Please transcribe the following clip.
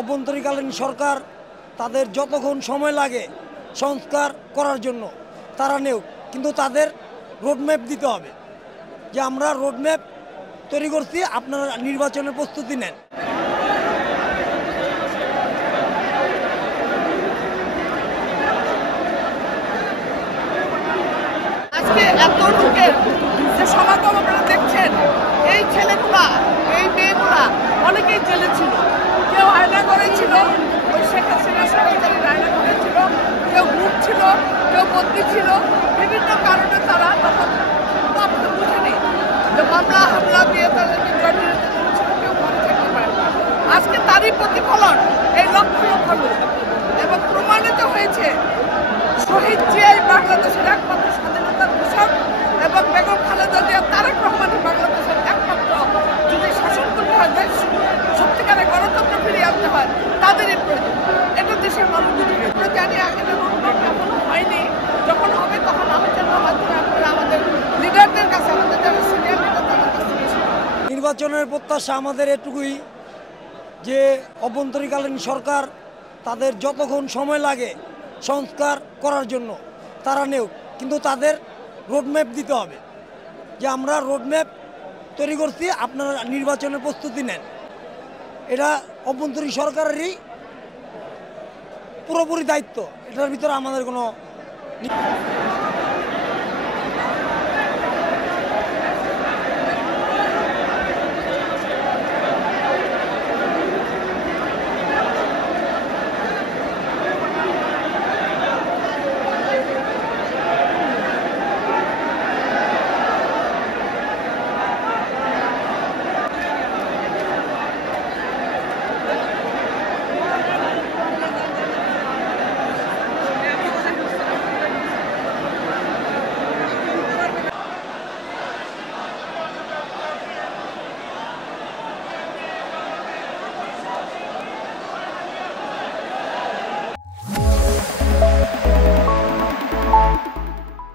অভ্যন্তরীণকালীন সরকার তাদের যতক্ষণ সময় লাগে সংস্কার করার জন্য তারা নেও, কিন্তু তাদের রোডম্যাপ দিতে হবে যে আমরা রোডম্যাপ তৈরি করছি, আপনারা নির্বাচনের প্রস্তুতি নেন। আজকে এত লোকের যে সমাগম আপনারা দেখছেন, এই ছেলেগুলা এই মেয়েগুলা অনেকেই জেলে ছিল, কেউ আয়না করেছিল, ওই শেখ হাসিনা সরকারের আয়না করেছিল, কেউ গুম ছিল, কেউ বন্দী ছিল, বিভিন্ন কারণে তারা তখন আপনি বুঝেনি যে মামলা হামলা দিয়ে তাদেরকে জড়িত করেছিল, কেউ মনে থাকতে পারে না। আজকে তারই প্রতিফলন এই লক্ষ লক্ষ লোক, এবং প্রমাণিত হয়েছে শহীদ জিয়াই বাংলাদেশের একমাত্র স্বাধীনতার ঘোষক এবং বেগম খালেদা জিয়া তারেক রহমানের বাংলাদেশের একমাত্র যদি শাসন করতে হয়, দেশ সত্যিকারের গণতন্ত্র ফিরিয়ে আনতে হয়, তাদেরই প্রয়োজন। এটা দেশের মানুষদের আমরা জানি আগের রোডম্যাপ এখনো হয়নি, যখন হবে তখন আলোচনার মাধ্যমে আপনারা আমাদের লিডারদের কাছে, আমাদের যারা সিনিয়র লিডার তাদের কাছে নির্বাচনের প্রত্যাশা আমাদের এটুকুই যে অভ্যন্তরীণকালীন সরকার তাদের যতক্ষণ সময় লাগে সংস্কার করার জন্য তারা নেও, কিন্তু তাদের রোডম্যাপ দিতে হবে যে আমরা রোডম্যাপ তৈরি করছি, আপনারা নির্বাচনের প্রস্তুতি নেন। এটা অভ্যন্তরীণ সরকারেরই পুরোপুরি দায়িত্ব, এটার ভিতরে আমাদের কোনো